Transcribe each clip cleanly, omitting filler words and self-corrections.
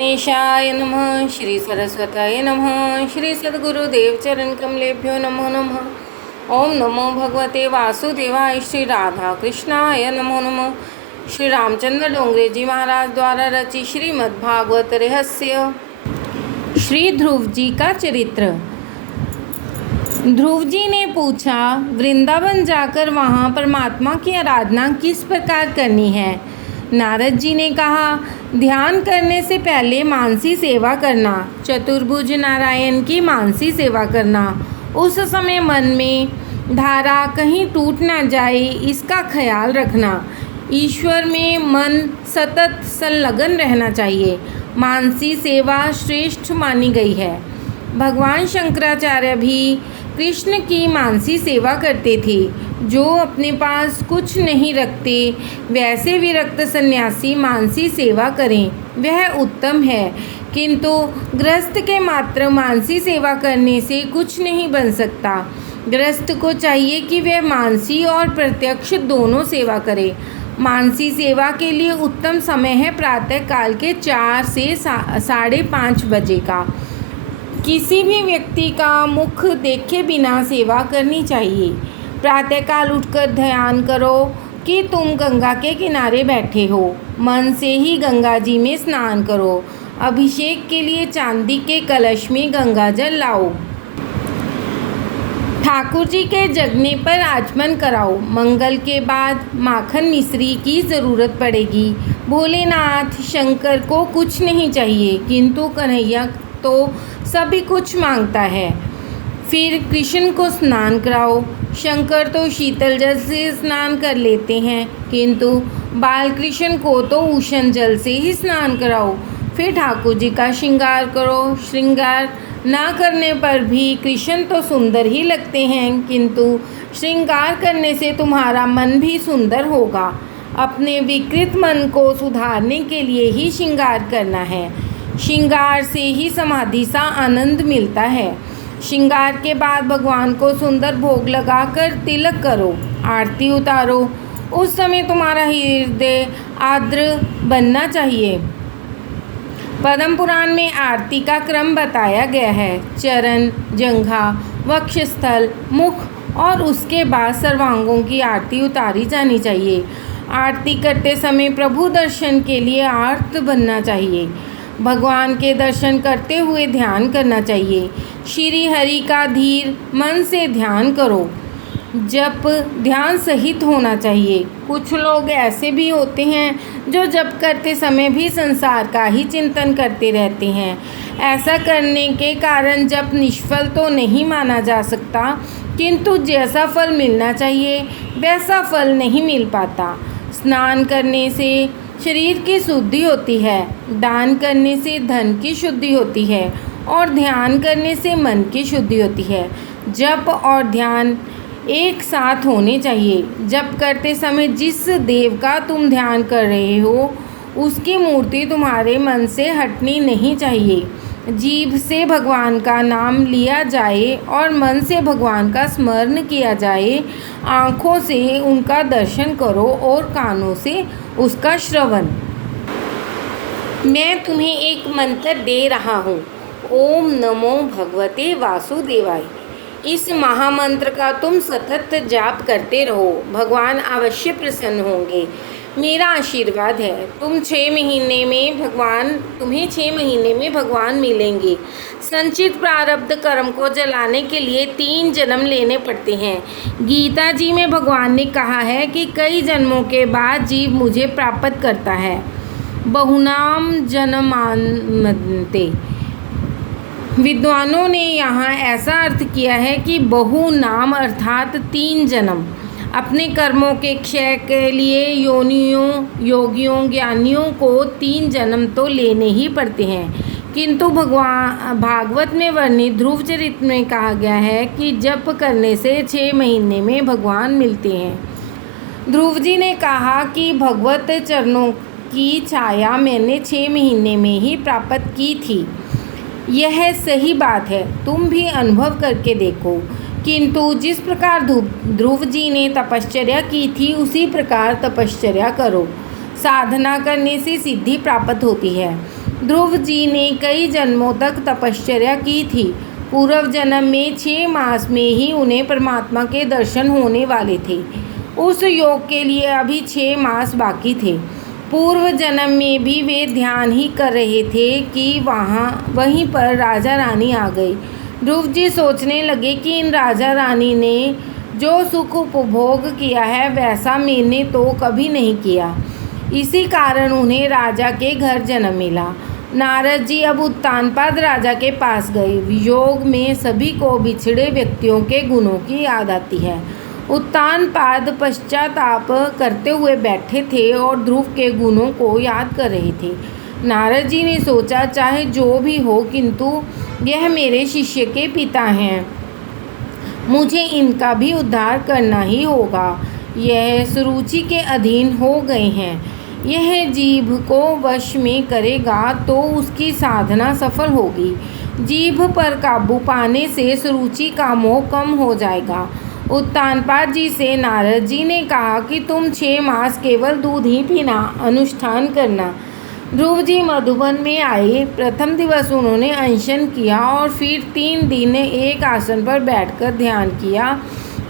गणेशाय नमः। श्री सरस्वताय नमः। श्री सद्गुरुदेव चरण कमलेभ्यो नमो नमः। ओम नमो भगवते वासुदेवाय। श्री राधा कृष्णाय नमो नमः। श्री रामचंद्र डोंगरे जी महाराज द्वारा रचित श्रीमद् भागवत रहस्य। श्री ध्रुव जी का चरित्र। ध्रुव जी ने पूछा, वृंदावन जाकर वहाँ परमात्मा की आराधना किस प्रकार करनी है। नारद जी ने कहा, ध्यान करने से पहले मानसी सेवा करना, चतुर्भुज नारायण की मानसी सेवा करना। उस समय मन में धारा कहीं टूट ना जाए, इसका ख्याल रखना। ईश्वर में मन सतत संलग्न रहना चाहिए। मानसी सेवा श्रेष्ठ मानी गई है। भगवान शंकराचार्य भी कृष्ण की मानसी सेवा करते थे। जो अपने पास कुछ नहीं रखते, वैसे विरक्त सन्यासी मानसी सेवा करें, वह उत्तम है। किंतु गृहस्थ के मात्र मानसी सेवा करने से कुछ नहीं बन सकता। गृहस्थ को चाहिए कि वह मानसी और प्रत्यक्ष दोनों सेवा करे। मानसी सेवा के लिए उत्तम समय है प्रातः काल के 4 से 5:30 बजे का। किसी भी व्यक्ति का मुख देखे बिना सेवा करनी चाहिए। प्रातःकाल उठकर ध्यान करो कि तुम गंगा के किनारे बैठे हो। मन से ही गंगा जी में स्नान करो। अभिषेक के लिए चांदी के कलश में गंगा जल लाओ। ठाकुर जी के जगने पर आचमन कराओ। मंगल के बाद माखन मिश्री की ज़रूरत पड़ेगी। भोलेनाथ शंकर को कुछ नहीं चाहिए, किंतु कन्हैया तो सभी कुछ मांगता है। फिर कृष्ण को स्नान कराओ। शंकर तो शीतल जल से स्नान कर लेते हैं, किंतु बालकृष्ण को तो उष्ण जल से ही स्नान कराओ। फिर ठाकुर जी का श्रृंगार करो। श्रृंगार ना करने पर भी कृष्ण तो सुंदर ही लगते हैं, किंतु श्रृंगार करने से तुम्हारा मन भी सुंदर होगा। अपने विकृत मन को सुधारने के लिए ही श्रृंगार करना है। श्रृंगार से ही समाधि सा आनंद मिलता है। श्रृंगार के बाद भगवान को सुंदर भोग लगाकर तिलक करो, आरती उतारो। उस समय तुम्हारा हृदय आर्द्र बनना चाहिए। पद्म पुराण में आरती का क्रम बताया गया है। चरण, जंघा, वक्षस्थल, मुख और उसके बाद सर्वांगों की आरती उतारी जानी चाहिए। आरती करते समय प्रभु दर्शन के लिए आर्त बनना चाहिए। भगवान के दर्शन करते हुए ध्यान करना चाहिए। श्री हरि का धीर मन से ध्यान करो। जप ध्यान सहित होना चाहिए। कुछ लोग ऐसे भी होते हैं जो जप करते समय भी संसार का ही चिंतन करते रहते हैं। ऐसा करने के कारण जप निष्फल तो नहीं माना जा सकता, किंतु जैसा फल मिलना चाहिए वैसा फल नहीं मिल पाता। स्नान करने से शरीर की शुद्धि होती है, दान करने से धन की शुद्धि होती है और ध्यान करने से मन की शुद्धि होती है। जप और ध्यान एक साथ होने चाहिए। जप करते समय जिस देव का तुम ध्यान कर रहे हो, उसकी मूर्ति तुम्हारे मन से हटनी नहीं चाहिए। जीभ से भगवान का नाम लिया जाए और मन से भगवान का स्मरण किया जाए। आँखों से उनका दर्शन करो और कानों से उसका श्रवण। मैं तुम्हें एक मंत्र दे रहा हूँ। ओम नमो भगवते वासुदेवाय। इस महामंत्र का तुम सतत जाप करते रहो। भगवान अवश्य प्रसन्न होंगे। मेरा आशीर्वाद है। तुम्हें 6 महीने में भगवान मिलेंगे। संचित प्रारब्ध कर्म को जलाने के लिए 3 जन्म लेने पड़ते हैं। गीता जी में भगवान ने कहा है कि कई जन्मों के बाद जीव मुझे प्राप्त करता है। बहुनाम जन्मान्ते। विद्वानों ने यहाँ ऐसा अर्थ किया है कि बहुनाम अर्थात 3 जन्म। अपने कर्मों के क्षय के लिए योगियों ज्ञानियों को 3 जन्म तो लेने ही पड़ते हैं, किंतु भागवत में वर्णित ध्रुव चरित्र में कहा गया है कि जप करने से 6 महीने में भगवान मिलते हैं। ध्रुव जी ने कहा कि भगवत चरणों की छाया मैंने 6 महीने में ही प्राप्त की थी। यह सही बात है, तुम भी अनुभव करके देखो। किंतु जिस प्रकार ध्रुव जी ने तपश्चर्या की थी, उसी प्रकार तपश्चर्या करो। साधना करने से सिद्धि प्राप्त होती है। ध्रुव जी ने कई जन्मों तक तपश्चर्या की थी। पूर्व जन्म में 6 मास में ही उन्हें परमात्मा के दर्शन होने वाले थे। उस योग के लिए अभी 6 मास बाकी थे। पूर्व जन्म में भी वे ध्यान ही कर रहे थे कि वहीं पर राजा रानी आ गई। ध्रुव जी सोचने लगे कि इन राजा रानी ने जो सुख उपभोग किया है वैसा मैंने तो कभी नहीं किया। इसी कारण उन्हें राजा के घर जन्म मिला। नारद जी अब उत्तानपाद राजा के पास गए। योग में सभी को बिछड़े व्यक्तियों के गुणों की याद आती है। उत्तानपाद पश्चाताप करते हुए बैठे थे और ध्रुव के गुणों को याद कर रहे थे। नारद जी ने सोचा, चाहे जो भी हो, किंतु यह मेरे शिष्य के पिता हैं, मुझे इनका भी उद्धार करना ही होगा। यह सुरुचि के अधीन हो गए हैं। यह जीभ को वश में करेगा तो उसकी साधना सफल होगी। जीभ पर काबू पाने से सुरुचि का मोह कम हो जाएगा। उत्तानपाद जी से नारद जी ने कहा कि तुम 6 मास केवल दूध ही पीना, अनुष्ठान करना। ध्रुव जी मधुबन में आए। प्रथम दिवस उन्होंने अनशन किया और फिर 3 दिन एक आसन पर बैठकर ध्यान किया।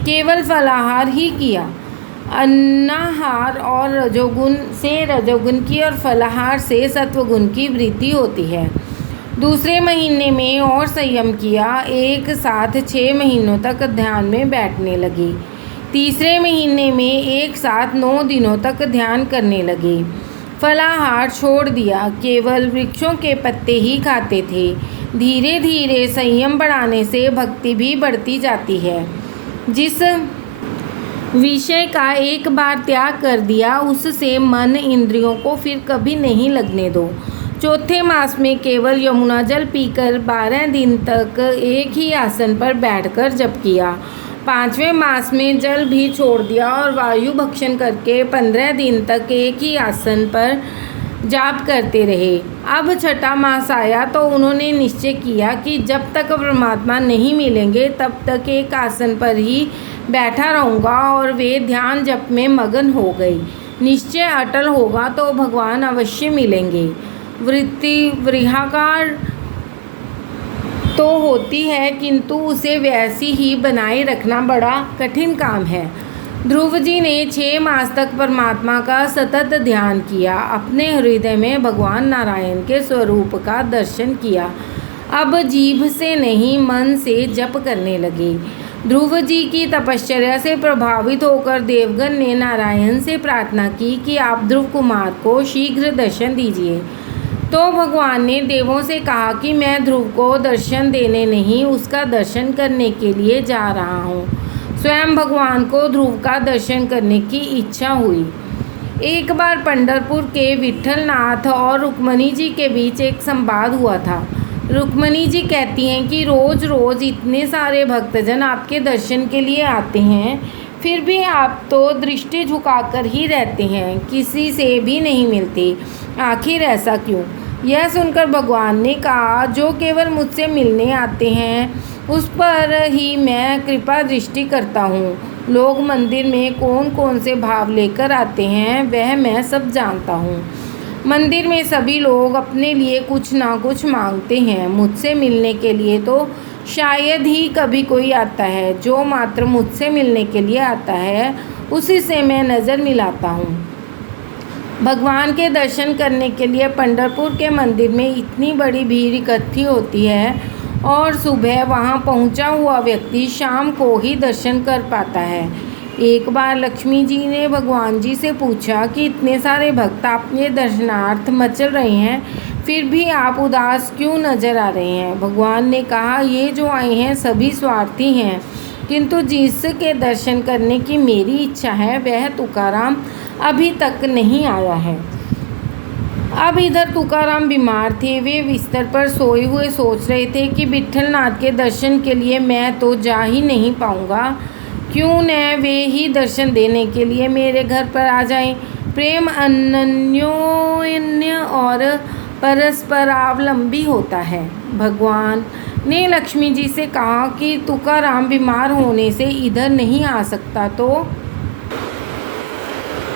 केवल फलाहार ही किया। अन्नाहार और रजोगुण से रजोगुण की और फलाहार से सत्वगुण की वृद्धि होती है। दूसरे महीने में और संयम किया। एक साथ 6 महीनों तक ध्यान में बैठने लगे। तीसरे महीने में एक साथ 9 दिनों तक ध्यान करने लगे। फलाहार छोड़ दिया, केवल वृक्षों के पत्ते ही खाते थे। धीरे धीरे संयम बढ़ाने से भक्ति भी बढ़ती जाती है। जिस विषय का एक बार त्याग कर दिया उससे मन इंद्रियों को फिर कभी नहीं लगने दो। चौथे मास में केवल यमुना जल पीकर 12 दिन तक एक ही आसन पर बैठकर जप किया। 5वें मास में जल भी छोड़ दिया और वायु भक्षण करके 15 दिन तक एक ही आसन पर जाप करते रहे। अब छठा मास आया तो उन्होंने निश्चय किया कि जब तक परमात्मा नहीं मिलेंगे तब तक एक आसन पर ही बैठा रहूँगा, और वे ध्यान जप में मगन हो गए। निश्चय अटल होगा तो भगवान अवश्य मिलेंगे। वृत्ति वृहाकार तो होती है, किंतु उसे वैसी ही बनाए रखना बड़ा कठिन काम है। ध्रुव जी ने 6 मास तक परमात्मा का सतत ध्यान किया। अपने हृदय में भगवान नारायण के स्वरूप का दर्शन किया। अब जीभ से नहीं, मन से जप करने लगे। ध्रुव जी की तपश्चर्या से प्रभावित होकर देवगण ने नारायण से प्रार्थना की कि आप ध्रुव कुमार को शीघ्र दर्शन दीजिए। तो भगवान ने देवों से कहा कि मैं ध्रुव को दर्शन देने नहीं, उसका दर्शन करने के लिए जा रहा हूँ। स्वयं भगवान को ध्रुव का दर्शन करने की इच्छा हुई। एक बार पंढरपुर के विट्ठलनाथ और रुक्मणी जी के बीच एक संवाद हुआ था। रुक्मणी जी कहती हैं कि रोज़ रोज़ इतने सारे भक्तजन आपके दर्शन के लिए आते हैं, फिर भी आप तो दृष्टि झुकाकर ही रहते हैं, किसी से भी नहीं मिलते। आखिर ऐसा क्यों? यह सुनकर भगवान ने कहा, जो केवल मुझसे मिलने आते हैं उस पर ही मैं कृपा दृष्टि करता हूँ। लोग मंदिर में कौन कौन से भाव लेकर आते हैं वह मैं सब जानता हूँ। मंदिर में सभी लोग अपने लिए कुछ ना कुछ मांगते हैं। मुझसे मिलने के लिए तो शायद ही कभी कोई आता है। जो मात्र मुझसे मिलने के लिए आता है उसी से मैं नज़र मिलाता हूँ। भगवान के दर्शन करने के लिए पंढरपुर के मंदिर में इतनी बड़ी भीड़ इकट्ठी होती है, और सुबह वहाँ पहुँचा हुआ व्यक्ति शाम को ही दर्शन कर पाता है। एक बार लक्ष्मी जी ने भगवान जी से पूछा कि इतने सारे भक्त आपके दर्शनार्थ मचल रहे हैं, फिर भी आप उदास क्यों नजर आ रहे हैं? भगवान ने कहा, ये जो आए हैं सभी स्वार्थी हैं, किंतु जिसके दर्शन करने की मेरी इच्छा है वह तुकाराम अभी तक नहीं आया है। अब इधर तुकाराम बीमार थे। वे बिस्तर पर सोए हुए सोच रहे थे कि विट्ठलनाथ के दर्शन के लिए मैं तो जा ही नहीं पाऊँगा, क्यों न वे ही दर्शन देने के लिए मेरे घर पर आ जाएं। प्रेम अन्योन्य और परस्परावलंबी होता है। भगवान ने लक्ष्मी जी से कहा कि तुकाराम बीमार होने से इधर नहीं आ सकता, तो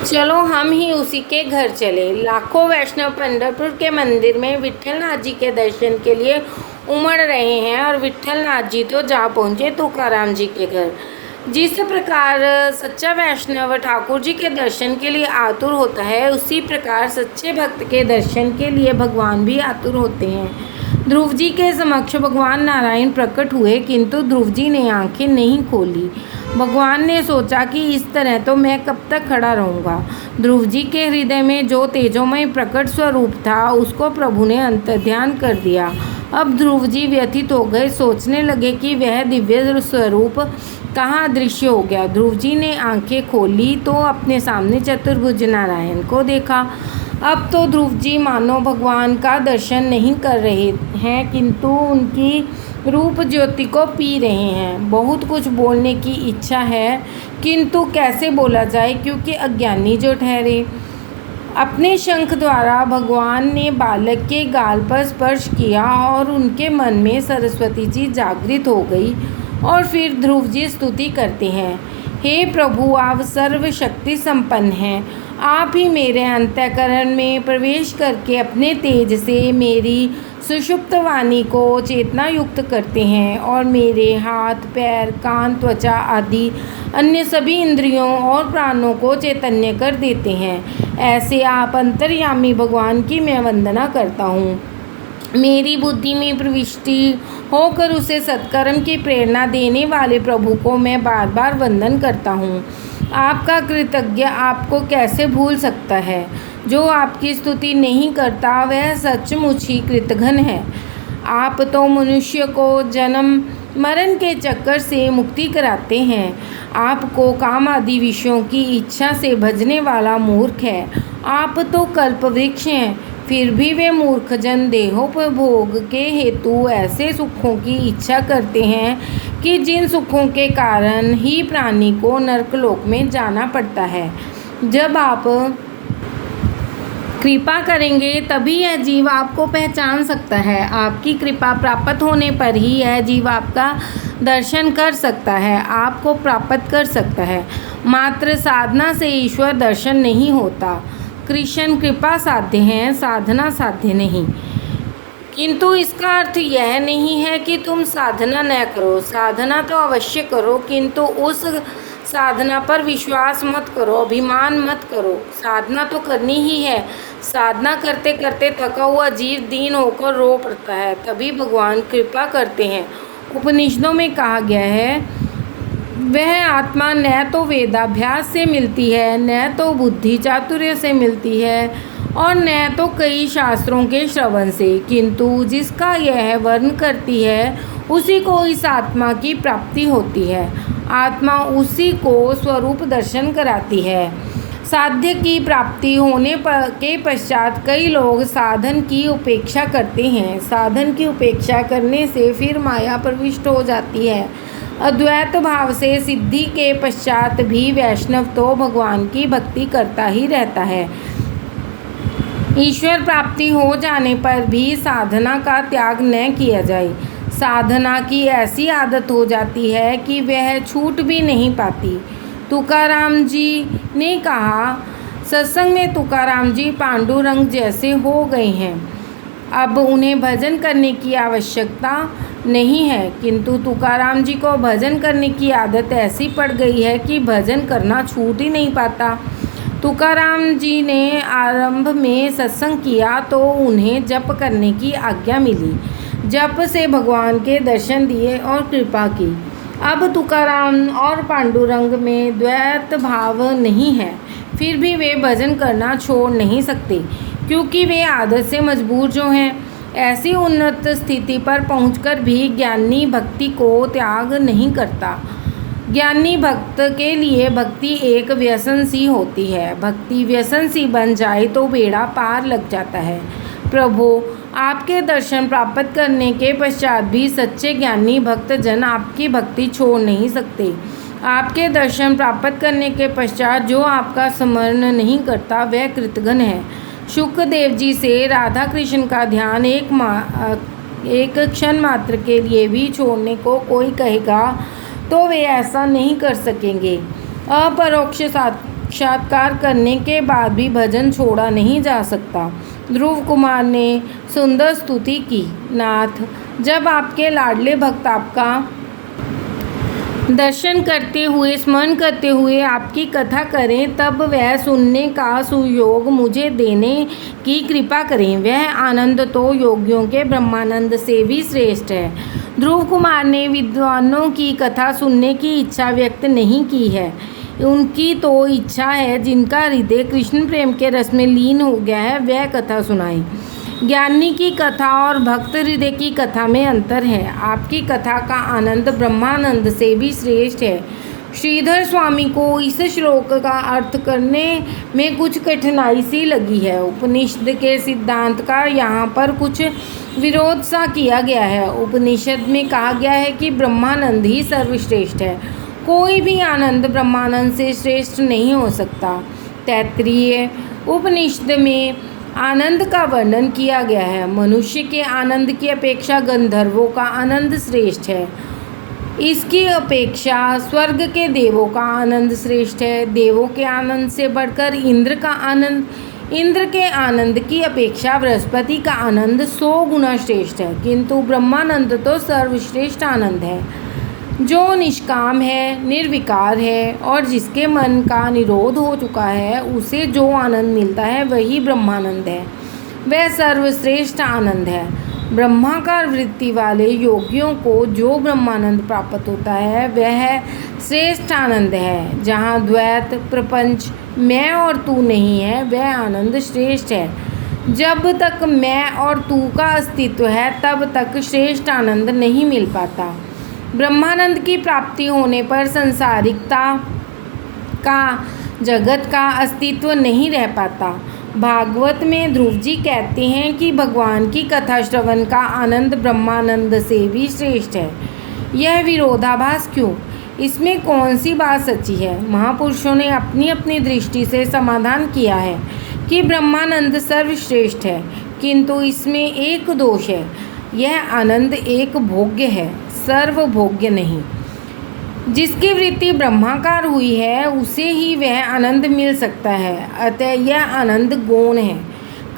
चलो हम ही उसी के घर चले। लाखों वैष्णव पंढरपुर के मंदिर में विट्ठलनाथ जी के दर्शन के लिए उमड़ रहे हैं और विट्ठलनाथ जी तो जा पहुँचे तुकाराम जी के घर। जिस प्रकार सच्चा वैष्णव ठाकुर जी के दर्शन के लिए आतुर होता है, उसी प्रकार सच्चे भक्त के दर्शन के लिए भगवान भी आतुर होते हैं। ध्रुव जी के समक्ष भगवान नारायण प्रकट हुए, किंतु ध्रुव जी ने आंखें नहीं खोली। भगवान ने सोचा कि इस तरह तो मैं कब तक खड़ा रहूँगा। ध्रुव जी के हृदय में जो तेजोमय प्रकट स्वरूप था, उसको प्रभु ने अंतर्ध्यान कर दिया। अब ध्रुव जी व्यथित हो गए, सोचने लगे कि वह दिव्य स्वरूप कहाँ दृश्य हो गया। ध्रुव जी ने आंखें खोली तो अपने सामने चतुर्भुज नारायण को देखा। अब तो ध्रुव जी मानो भगवान का दर्शन नहीं कर रहे हैं, किंतु उनकी रूप ज्योति को पी रहे हैं। बहुत कुछ बोलने की इच्छा है, किंतु कैसे बोला जाए, क्योंकि अज्ञानी जो ठहरे। अपने शंख द्वारा भगवान ने बालक के गाल पर स्पर्श किया और उनके मन में सरस्वती जी जागृत हो गई। और फिर ध्रुव जी स्तुति करते हैं, हे प्रभु, आप सर्वशक्ति संपन्न हैं। आप ही मेरे अंतःकरण में प्रवेश करके अपने तेज से मेरी सुषुप्त वाणी को चेतना युक्त करते हैं और मेरे हाथ, पैर, कान, त्वचा आदि अन्य सभी इंद्रियों और प्राणों को चैतन्य कर देते हैं। ऐसे आप अंतर्यामी भगवान की मैं वंदना करता हूँ। मेरी बुद्धि में प्रविष्टि होकर उसे सत्कर्म की प्रेरणा देने वाले प्रभु को मैं बार बार वंदन करता हूँ। आपका कृतज्ञ आपको कैसे भूल सकता है। जो आपकी स्तुति नहीं करता वह सचमुच ही कृतघ्न है। आप तो मनुष्य को जन्म मरण के चक्कर से मुक्ति कराते हैं। आपको काम आदि विषयों की इच्छा से भजने वाला मूर्ख है। आप तो कल्प वृक्ष हैं, फिर भी वे मूर्खजन देहोपभोग के हेतु ऐसे सुखों की इच्छा करते हैं कि जिन सुखों के कारण ही प्राणी को नरकलोक में जाना पड़ता है। जब आप कृपा करेंगे तभी यह जीव आपको पहचान सकता है। आपकी कृपा प्राप्त होने पर ही यह जीव आपका दर्शन कर सकता है, आपको प्राप्त कर सकता है। मात्र साधना से ईश्वर दर्शन नहीं होता। कृष्ण कृपा साध्य हैं, साधना साध्य नहीं। किंतु इसका अर्थ यह नहीं है कि तुम साधना न करो। साधना तो अवश्य करो, किंतु उस साधना पर विश्वास मत करो, अभिमान मत करो। साधना तो करनी ही है। साधना करते करते थका हुआ जीव दीन होकर रो पड़ता है, तभी भगवान कृपा करते हैं। उपनिषदों में कहा गया है, वह आत्मा न तो वेदाभ्यास से मिलती है, न तो बुद्धि चातुर्य से मिलती है और न तो कई शास्त्रों के श्रवण से, किंतु जिसका यह वर्ण करती है उसी को इस आत्मा की प्राप्ति होती है। आत्मा उसी को स्वरूप दर्शन कराती है। साध्य की प्राप्ति होने के पश्चात कई लोग साधन की उपेक्षा करते हैं। साधन की उपेक्षा करने से फिर माया प्रविष्ट हो जाती है। अद्वैत भाव से सिद्धि के पश्चात भी वैष्णव तो भगवान की भक्ति करता ही रहता है। ईश्वर प्राप्ति हो जाने पर भी साधना का त्याग न किया जाए। साधना की ऐसी आदत हो जाती है कि वह छूट भी नहीं पाती। तुकाराम जी ने कहा, सत्संग में तुकाराम जी पांडुरंग जैसे हो गए हैं। अब उन्हें भजन करने की आवश्यकता नहीं है, किंतु तुकाराम जी को भजन करने की आदत ऐसी पड़ गई है कि भजन करना छूट ही नहीं पाता। तुकाराम जी ने आरंभ में सत्संग किया तो उन्हें जप करने की आज्ञा मिली। जप से भगवान के दर्शन दिए और कृपा की। अब तुकाराम और पांडुरंग में द्वैत भाव नहीं है, फिर भी वे भजन करना छोड़ नहीं सकते, क्योंकि वे आदत से मजबूर जो हैं। ऐसी उन्नत स्थिति पर पहुंचकर भी ज्ञानी भक्ति को त्याग नहीं करता। ज्ञानी भक्त के लिए भक्ति एक व्यसन सी होती है। भक्ति व्यसन सी बन जाए तो बेड़ा पार लग जाता है। प्रभु, आपके दर्शन प्राप्त करने के पश्चात भी सच्चे ज्ञानी भक्त जन आपकी भक्ति छोड़ नहीं सकते। आपके दर्शन प्राप्त करने के पश्चात जो आपका स्मरण नहीं करता वह कृतघ्न है। शुकदेव जी से राधा कृष्ण का ध्यान एक क्षण मात्र के लिए भी छोड़ने को कोई कहेगा तो वे ऐसा नहीं कर सकेंगे। अपरोक्ष साक्षात्कार करने के बाद भी भजन छोड़ा नहीं जा सकता। ध्रुव कुमार ने सुंदर स्तुति की। नाथ, जब आपके लाडले भक्त आपका दर्शन करते हुए, स्मरण करते हुए आपकी कथा करें, तब वह सुनने का सुयोग मुझे देने की कृपा करें। वह आनंद तो योगियों के ब्रह्मानंद से भी श्रेष्ठ है। ध्रुव कुमार ने विद्वानों की कथा सुनने की इच्छा व्यक्त नहीं की है। उनकी तो इच्छा है जिनका हृदय कृष्ण प्रेम के रस में लीन हो गया है, वह कथा सुनाएं। ज्ञानी की कथा और भक्त हृदय की कथा में अंतर है। आपकी कथा का आनंद ब्रह्मानंद से भी श्रेष्ठ है। श्रीधर स्वामी को इस श्लोक का अर्थ करने में कुछ कठिनाई सी लगी है। उपनिषद के सिद्धांत का यहाँ पर कुछ विरोध सा किया गया है। उपनिषद में कहा गया है कि ब्रह्मानंद ही सर्वश्रेष्ठ है। कोई भी आनंद ब्रह्मानंद से श्रेष्ठ नहीं हो सकता। तैत्तिरीय उपनिषद में आनंद का वर्णन किया गया है। मनुष्य के आनंद की अपेक्षा गंधर्वों का आनंद श्रेष्ठ है। इसकी अपेक्षा स्वर्ग के देवों का आनंद श्रेष्ठ है। देवों के आनंद से बढ़कर इंद्र का आनंद, इंद्र के आनंद की अपेक्षा बृहस्पति का आनंद 100 गुना श्रेष्ठ है। किंतु ब्रह्मानंद तो सर्वश्रेष्ठ आनंद है, जो निष्काम है, निर्विकार है और जिसके मन का निरोध हो चुका है। उसे जो आनंद मिलता है वही ब्रह्मानंद है। वह सर्वश्रेष्ठ आनंद है। ब्रह्माकार वृत्ति वाले योगियों को जो ब्रह्मानंद प्राप्त होता है वह श्रेष्ठ आनंद है। जहाँ द्वैत, प्रपंच, मैं और तू नहीं है, वह आनंद श्रेष्ठ है। जब तक मैं और तू का अस्तित्व है तब तक श्रेष्ठ आनंद नहीं मिल पाता। ब्रह्मानंद की प्राप्ति होने पर संसारिकता का, जगत का अस्तित्व नहीं रह पाता। भागवत में ध्रुव जी कहते हैं कि भगवान की कथा श्रवण का आनंद ब्रह्मानंद से भी श्रेष्ठ है। यह विरोधाभास क्यों? इसमें कौन सी बात सच्ची है? महापुरुषों ने अपनी अपनी दृष्टि से समाधान किया है कि ब्रह्मानंद सर्वश्रेष्ठ है, किंतु इसमें एक दोष है। यह आनंद एक भोग्य है, सर्वभोग्य नहीं। जिसकी वृत्ति ब्रह्माकार हुई है उसे ही वह आनंद मिल सकता है। अतः यह आनंद गौण है।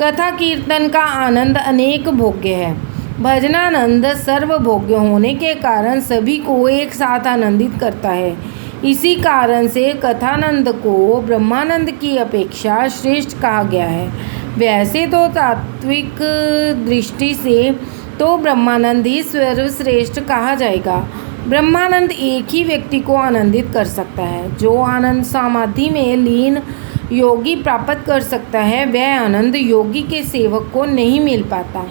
कथा कीर्तन का आनंद अनेक भोग्य है। भजनानंद सर्वभोग्य होने के कारण सभी को एक साथ आनंदित करता है। इसी कारण से कथानंद को ब्रह्मानंद की अपेक्षा श्रेष्ठ कहा गया है। वैसे तो तात्विक दृष्टि से तो ब्रह्मानंद ही सर्वश्रेष्ठ कहा जाएगा। ब्रह्मानंद एक ही व्यक्ति को आनंदित कर सकता है। जो आनंद समाधि में लीन योगी प्राप्त कर सकता है, वह आनंद योगी के सेवक को नहीं मिल पाता।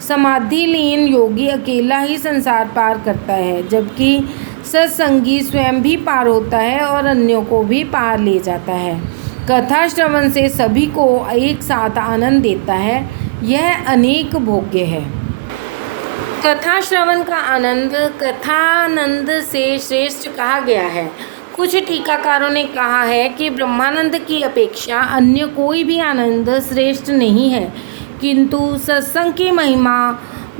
समाधि लीन योगी अकेला ही संसार पार करता है, जबकि सत्संगी स्वयं भी पार होता है और अन्यों को भी पार ले जाता है। कथा श्रवण से सभी को एक साथ आनंद देता है। यह अनेक भोग्य है। कथा श्रवण का आनंद कथानंद से श्रेष्ठ कहा गया है। कुछ टीकाकारों ने कहा है कि ब्रह्मानंद की अपेक्षा अन्य कोई भी आनंद श्रेष्ठ नहीं है, किंतु सत्संग की महिमा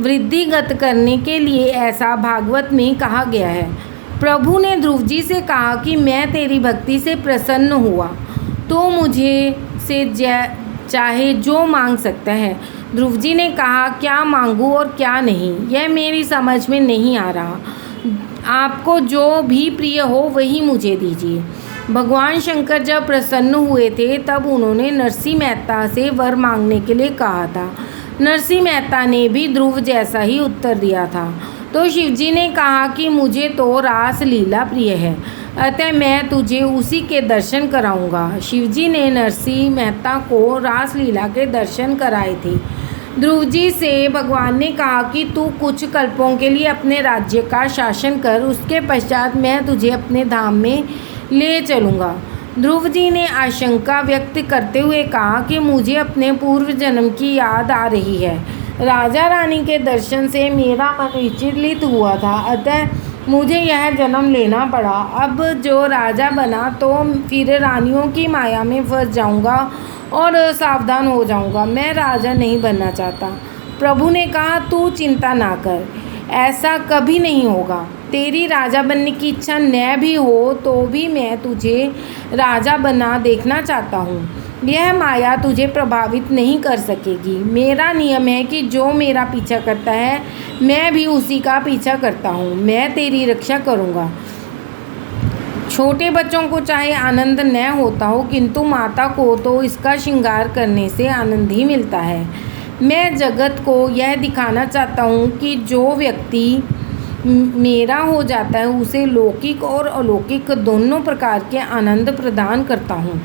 वृद्धिगत करने के लिए ऐसा भागवत में कहा गया है। प्रभु ने ध्रुव जी से कहा कि मैं तेरी भक्ति से प्रसन्न हुआ तो मुझे से चाहे जो मांग सकता है। ध्रुव जी ने कहा, क्या मांगूं और क्या नहीं, यह मेरी समझ में नहीं आ रहा। आपको जो भी प्रिय हो वही मुझे दीजिए। भगवान शंकर जब प्रसन्न हुए थे तब उन्होंने नरसिंह मेहता से वर मांगने के लिए कहा था। नरसिंह मेहता ने भी ध्रुव जैसा ही उत्तर दिया था। तो शिवजी ने कहा कि मुझे तो रास लीला प्रिय है, अतः मैं तुझे उसी के दर्शन कराऊंगा। शिवजी ने नरसिंह मेहता को रास लीला के दर्शन कराए थे। ध्रुव जी से भगवान ने कहा कि तू कुछ कल्पों के लिए अपने राज्य का शासन कर, उसके पश्चात मैं तुझे अपने धाम में ले चलूँगा। ध्रुव जी ने आशंका व्यक्त करते हुए कहा कि मुझे अपने पूर्व जन्म की याद आ रही है। राजा रानी के दर्शन से मेरा मन विचलित हुआ था, अतः मुझे यह जन्म लेना पड़ा। अब जो राजा बना तो फिर रानियों की माया में फंस जाऊंगा और सावधान हो जाऊंगा। मैं राजा नहीं बनना चाहता। प्रभु ने कहा, तू चिंता ना कर, ऐसा कभी नहीं होगा। तेरी राजा बनने की इच्छा न भी हो तो भी मैं तुझे राजा बना देखना चाहता हूँ। यह माया तुझे प्रभावित नहीं कर सकेगी। मेरा नियम है कि जो मेरा पीछा करता है मैं भी उसी का पीछा करता हूँ। मैं तेरी रक्षा करूँगा। छोटे बच्चों को चाहे आनंद न होता हो, किंतु माता को तो इसका श्रृंगार करने से आनंद ही मिलता है। मैं जगत को यह दिखाना चाहता हूँ कि जो व्यक्ति मेरा हो जाता है उसे लौकिक और अलौकिक दोनों प्रकार के आनंद प्रदान करता हूँ।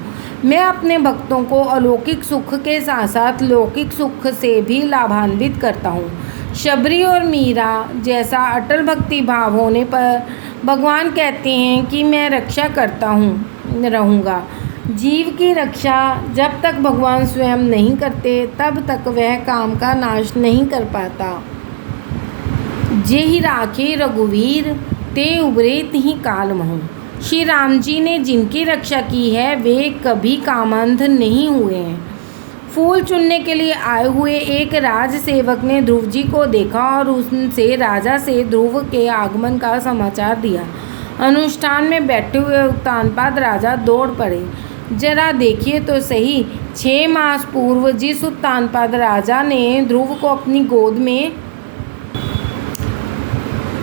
मैं अपने भक्तों को अलौकिक सुख के साथ साथ लौकिक सुख से भी लाभान्वित करता हूँ। शबरी और मीरा जैसा अटल भक्ति भाव होने पर भगवान कहते हैं कि मैं रक्षा करता रहूँगा। जीव की रक्षा जब तक भगवान स्वयं नहीं करते तब तक वह काम का नाश नहीं कर पाता। जेहि राखे रघुवीर ते उबरे तिहि काल महु। श्री राम जी ने जिनकी रक्षा की है वे कभी कामांध नहीं हुए हैं। फूल चुनने के लिए आए हुए एक राज सेवक ने ध्रुव जी को देखा और उनसे राजा से ध्रुव के आगमन का समाचार दिया। अनुष्ठान में बैठे हुए उत्तानपाद राजा दौड़ पड़े। जरा देखिए तो सही, 6 मास पूर्व जिस उत्तानपाद राजा ने ध्रुव को अपनी गोद में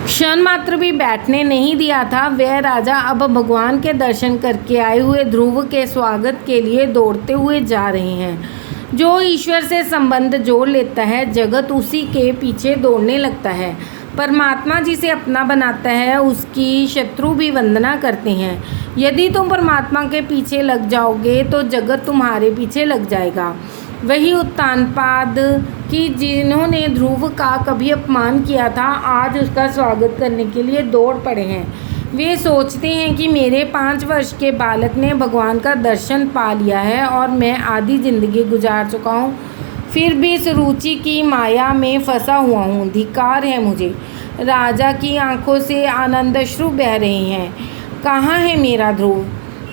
क्षण मात्र भी बैठने नहीं दिया था, वह राजा अब भगवान के दर्शन करके आए हुए ध्रुव के स्वागत के लिए दौड़ते हुए जा रहे हैं। जो ईश्वर से संबंध जोड़ लेता है जगत उसी के पीछे दौड़ने लगता है। परमात्मा जिसे अपना बनाता है उसकी शत्रु भी वंदना करते हैं। यदि तुम परमात्मा के पीछे लग जाओगे तो जगत तुम्हारे पीछे लग जाएगा। वही उत्तानपाद कि जिन्होंने ध्रुव का कभी अपमान किया था आज उसका स्वागत करने के लिए दौड़ पड़े हैं। वे सोचते हैं कि मेरे 5 वर्ष के बालक ने भगवान का दर्शन पा लिया है और मैं आधी जिंदगी गुजार चुका हूँ, फिर भी इस रुचि की माया में फंसा हुआ हूँ। धिक्कार है मुझे। राजा की आंखों से आनंदाश्रु बह रहे हैं। कहाँ है मेरा ध्रुव,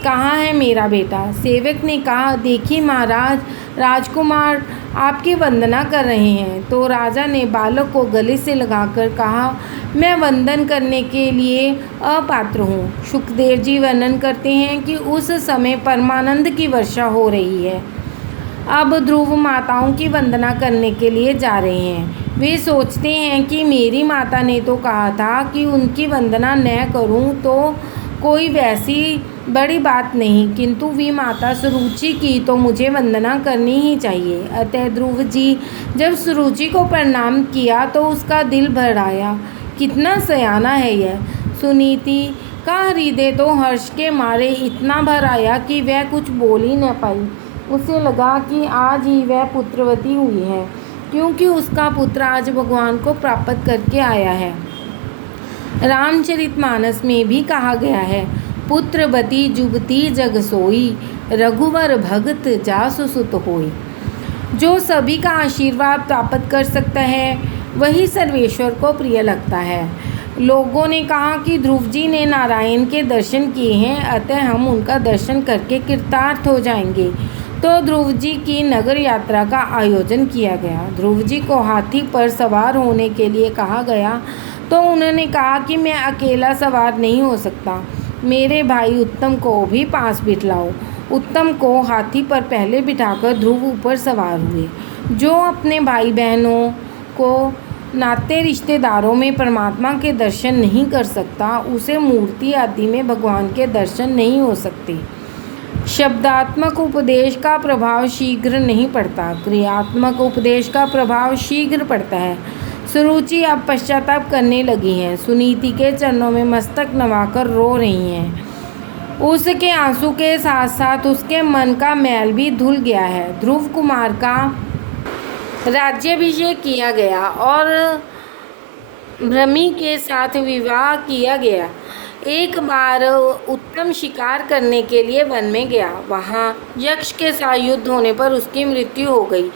कहाँ है मेरा बेटा? सेवक ने कहा, देखिए महाराज, राजकुमार आपकी वंदना कर रहे हैं। तो राजा ने बालक को गले से लगाकर कहा, मैं वंदन करने के लिए अपात्र हूँ। सुखदेव जी वर्णन करते हैं कि उस समय परमानंद की वर्षा हो रही है। अब ध्रुव माताओं की वंदना करने के लिए जा रहे हैं। वे सोचते हैं कि मेरी माता ने तो कहा था कि उनकी वंदना न करूं तो कोई वैसी बड़ी बात नहीं, किंतु वी माता सुरुचि की तो मुझे वंदना करनी ही चाहिए। अतः ध्रुव जी जब सुरुचि को प्रणाम किया तो उसका दिल भर आया। कितना सयाना है यह। सुनीति का हृदय तो हर्ष के मारे इतना भर आया कि वह कुछ बोल ही न पाई। उसे लगा कि आज ही वह पुत्रवती हुई है, क्योंकि उसका पुत्र आज भगवान को प्राप्त करके आया है। रामचरितमानस में भी कहा गया है, पुत्रवती जुबती जग सोई, रघुवर भगत जासु सुत होई। जो सभी का आशीर्वाद प्राप्त कर सकता है वही सर्वेश्वर को प्रिय लगता है। लोगों ने कहा कि ध्रुव जी ने नारायण के दर्शन किए हैं, अतः हम उनका दर्शन करके कृतार्थ हो जाएंगे। तो ध्रुव जी की नगर यात्रा का आयोजन किया गया। ध्रुव जी को हाथी पर सवार होने के लिए कहा गया तो उन्होंने कहा कि मैं अकेला सवार नहीं हो सकता, मेरे भाई उत्तम को भी पास बिठलाओ। उत्तम को हाथी पर पहले बिठाकर ध्रुव ऊपर सवार हुए। जो अपने भाई बहनों को, नाते रिश्तेदारों में परमात्मा के दर्शन नहीं कर सकता, उसे मूर्ति आदि में भगवान के दर्शन नहीं हो सकते। शब्दात्मक उपदेश का प्रभाव शीघ्र नहीं पड़ता, क्रियात्मक उपदेश का प्रभाव शीघ्र पड़ता है। सुरुचि अब पश्चाताप करने लगी हैं। सुनीति के चरणों में मस्तक नवाकर रो रही हैं। उसके आंसू के साथ साथ उसके मन का मैल भी धुल गया है। ध्रुव कुमार का राज्याभिषेक किया गया और भ्रमी के साथ विवाह किया गया। एक बार उत्तम शिकार करने के लिए वन में गया। वहाँ यक्ष के साथ युद्ध होने पर उसकी मृत्यु हो गई।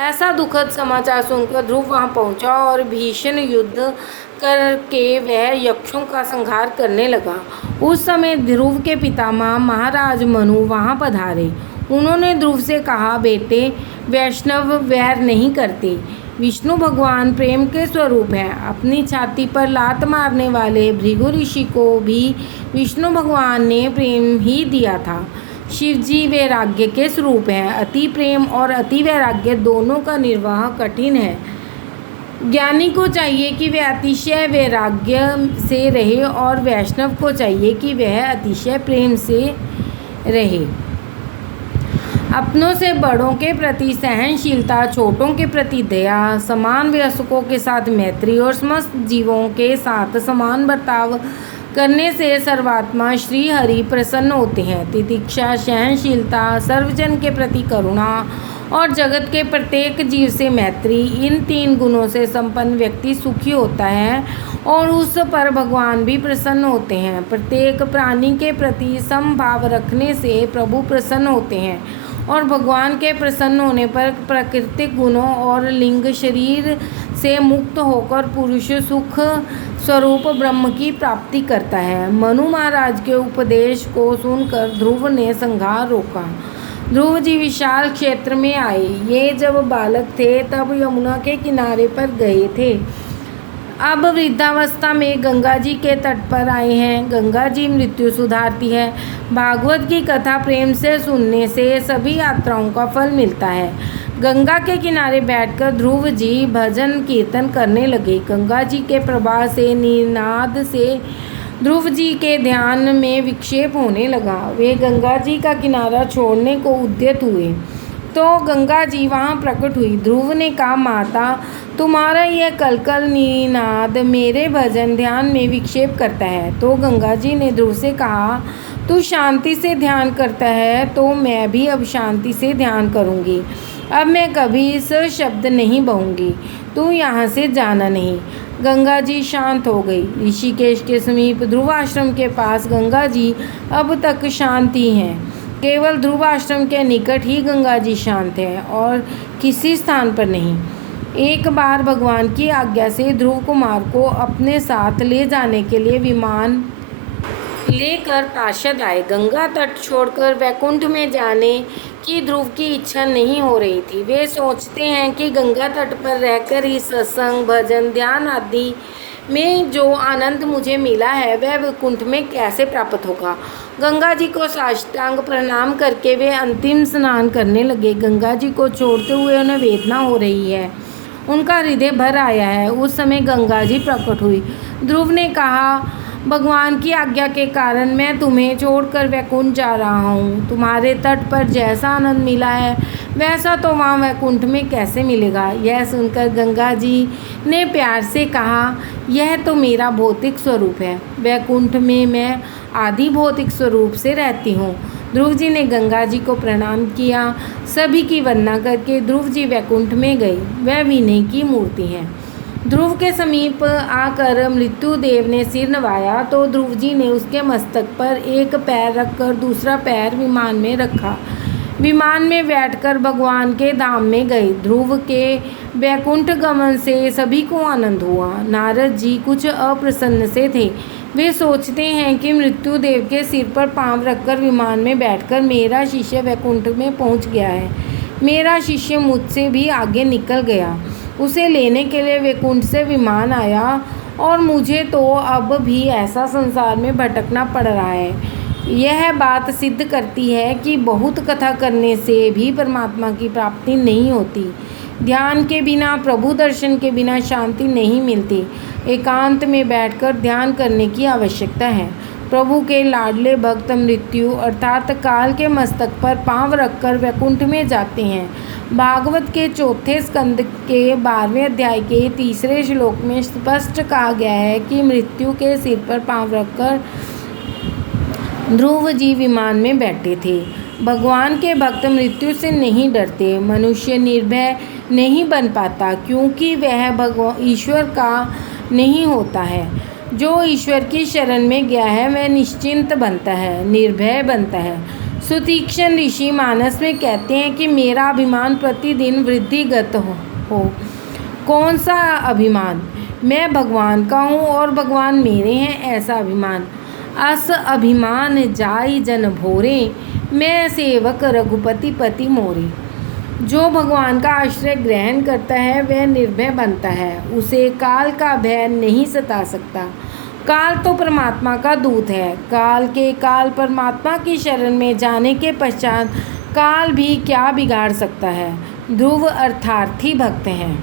ऐसा दुखद समाचार सुनकर ध्रुव वहाँ पहुँचा और भीषण युद्ध करके वह यक्षों का संहार करने लगा। उस समय ध्रुव के पितामह महाराज मनु वहाँ पधारे। उन्होंने ध्रुव से कहा, बेटे, वैष्णव वैर नहीं करते, विष्णु भगवान प्रेम के स्वरूप हैं। अपनी छाती पर लात मारने वाले भृगु ऋषि को भी विष्णु भगवान ने प्रेम ही दिया था। शिव जी वैराग्य के स्वरूप हैं। अति प्रेम और अति वैराग्य दोनों का निर्वाह कठिन है। ज्ञानी को चाहिए कि वह अतिशय वैराग्य से रहे और वैष्णव को चाहिए कि वह अतिशय प्रेम से रहे। अपनों से बड़ों के प्रति सहनशीलता, छोटों के प्रति दया, समान वयस्कों के साथ मैत्री और समस्त जीवों के साथ समान बर्ताव करने से सर्वात्मा श्री हरि प्रसन्न होते हैं। तितिक्षा, सहनशीलता, सर्वजन के प्रति करुणा और जगत के प्रत्येक जीव से मैत्री, इन 3 गुणों से संपन्न व्यक्ति सुखी होता है और उस पर भगवान भी प्रसन्न होते हैं। प्रत्येक प्राणी के प्रति समभाव रखने से प्रभु प्रसन्न होते हैं और भगवान के प्रसन्न होने पर प्राकृतिक गुणों और लिंग शरीर से मुक्त होकर पुरुष सुख स्वरूप ब्रह्म की प्राप्ति करता है। मनु महाराज के उपदेश को सुनकर ध्रुव ने संहार रोका। ध्रुव जी विशाल क्षेत्र में आए। ये जब बालक थे तब यमुना के किनारे पर गए थे। अब वृद्धावस्था में गंगा जी के तट पर आए हैं। गंगा जी मृत्यु सुधारती है। भागवत की कथा प्रेम से सुनने से सभी यात्राओं का फल मिलता है। गंगा के किनारे बैठकर ध्रुव जी भजन कीर्तन करने लगे। गंगा जी के प्रवाह से, निनाद से ध्रुव जी के ध्यान में विक्षेप होने लगा। वे गंगा जी का किनारा छोड़ने को उद्यत हुए तो गंगा जी वहाँ प्रकट हुई। ध्रुव ने कहा, माता, तुम्हारा यह कलकल निनाद मेरे भजन ध्यान में विक्षेप करता है। तो गंगा जी ने ध्रुव से कहा, तू शांति से ध्यान करता है तो मैं भी अब शांति से ध्यान करूँगी। अब मैं कभी शब्द नहीं बहूँगी। तू यहाँ से जाना नहीं। गंगा जी शांत हो गई। ऋषिकेश के समीप ध्रुवाश्रम के पास गंगा जी अब तक शांत ही हैं। केवल ध्रुवाश्रम के निकट ही गंगा जी शांत है और किसी स्थान पर नहीं। एक बार भगवान की आज्ञा से ध्रुव कुमार को अपने साथ ले जाने के लिए विमान लेकर पार्षद आए। गंगा तट छोड़कर वैकुंठ में जाने की ध्रुव की इच्छा नहीं हो रही थी। वे सोचते हैं कि गंगा तट पर रहकर ही सत्संग, भजन, ध्यान आदि में जो आनंद मुझे मिला है वह वैकुंठ में कैसे प्राप्त होगा। गंगा जी को साष्टांग प्रणाम करके वे अंतिम स्नान करने लगे। गंगा जी को छोड़ते हुए उन्हें वेदना हो रही है। उनका हृदय भर आया है। उस समय गंगा जी प्रकट हुई। ध्रुव ने कहा, भगवान की आज्ञा के कारण मैं तुम्हें छोड़कर वैकुंठ जा रहा हूँ। तुम्हारे तट पर जैसा आनंद मिला है वैसा तो वहाँ वैकुंठ में कैसे मिलेगा। यह सुनकर गंगा जी ने प्यार से कहा, यह तो मेरा भौतिक स्वरूप है। वैकुंठ में मैं आदि भौतिक स्वरूप से रहती हूँ। ध्रुव जी ने गंगा जी को प्रणाम किया। सभी की वंदना करके ध्रुव जी वैकुंठ में गए। वह विनय की मूर्ति हैं। ध्रुव के समीप आकर मृत्यु देव ने सिर नवाया तो ध्रुव जी ने उसके मस्तक पर एक पैर रखकर दूसरा पैर विमान में रखा। विमान में बैठकर भगवान के धाम में गए। ध्रुव के वैकुंठ गमन से सभी को आनंद हुआ। नारद जी कुछ अप्रसन्न से थे। वे सोचते हैं कि मृत्यु देव के सिर पर पांव रखकर विमान में बैठकर मेरा शिष्य वैकुंठ में पहुंच गया है। मेरा शिष्य मुझसे भी आगे निकल गया। उसे लेने के लिए वैकुंठ से विमान आया और मुझे तो अब भी ऐसा संसार में भटकना पड़ रहा है। यह बात सिद्ध करती है कि बहुत कथा करने से भी परमात्मा की प्राप्ति नहीं होती। ध्यान के बिना, प्रभु दर्शन के बिना शांति नहीं मिलती। एकांत में बैठकर ध्यान करने की आवश्यकता है। प्रभु के लाडले भक्त मृत्यु अर्थात काल के मस्तक पर पांव रखकर वैकुंठ में जाते हैं। भागवत के चौथे स्कंद के 12वें अध्याय के 3 श्लोक में स्पष्ट कहा गया है कि मृत्यु के सिर पर पांव रखकर ध्रुव जी विमान में बैठे थे। भगवान के भक्त मृत्यु से नहीं डरते। मनुष्य निर्भय नहीं बन पाता क्योंकि वह ईश्वर का नहीं होता है। जो ईश्वर की शरण में गया है वह निश्चिंत बनता है, निर्भय बनता है। सुतीक्ष्ण ऋषि मानस में कहते हैं कि मेरा अभिमान प्रतिदिन वृद्धिगत हो। कौन सा अभिमान? मैं भगवान का हूँ और भगवान मेरे हैं, ऐसा अभिमान। अस अभिमान जाई जन भोरे, मैं सेवक रघुपति पति मोरे। जो भगवान का आश्रय ग्रहण करता है वह निर्भय बनता है, उसे काल का भय नहीं सता सकता। काल तो परमात्मा का दूत है। काल के काल परमात्मा की शरण में जाने के पश्चात काल भी क्या बिगाड़ सकता है। ध्रुव अर्थार्थी भक्त हैं।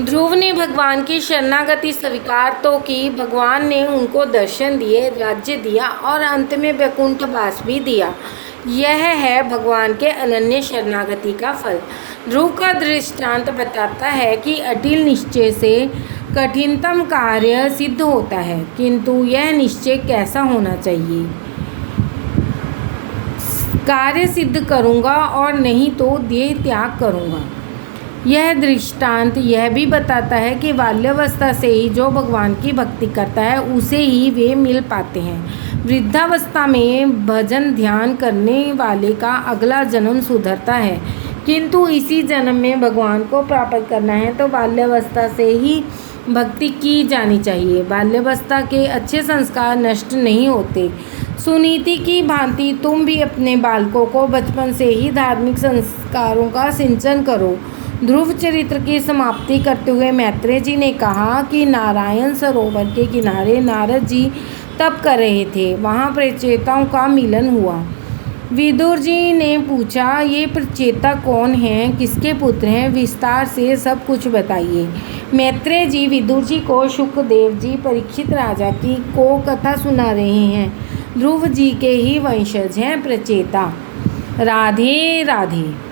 ध्रुव ने भगवान की शरणागति स्वीकार तो की, भगवान ने उनको दर्शन दिए, राज्य दिया और अंत में वैकुंठ वास भी दिया। यह है भगवान के अनन्य शरणागति का फल। ध्रुव का दृष्टांत बताता है कि अटल निश्चय से कठिनतम कार्य सिद्ध होता है, किंतु यह निश्चय कैसा होना चाहिए? कार्य सिद्ध करूँगा और नहीं तो देह त्याग करूँगा। यह दृष्टांत यह भी बताता है कि बाल्यावस्था से ही जो भगवान की भक्ति करता है उसे ही वे मिल पाते हैं। वृद्धावस्था में भजन ध्यान करने वाले का अगला जन्म सुधरता है, किंतु इसी जन्म में भगवान को प्राप्त करना है तो बाल्यावस्था से ही भक्ति की जानी चाहिए। बाल्यावस्था के अच्छे संस्कार नष्ट नहीं होते। सुनीति की भांति तुम भी अपने बालकों को बचपन से ही धार्मिक संस्कारों का सिंचन करो। ध्रुव चरित्र की समाप्ति करते हुए मैत्रेय जी ने कहा कि नारायण सरोवर के किनारे नारद जी तप कर रहे थे। वहाँ प्रचेताओं का मिलन हुआ। विदुर जी ने पूछा, ये प्रचेता कौन हैं, किसके पुत्र हैं, विस्तार से सब कुछ बताइए। मैत्रेय जी विदुर जी को शुकदेव जी परीक्षित राजा की को कथा सुना रहे हैं। ध्रुव जी के ही वंशज हैं प्रचेता। राधे राधे।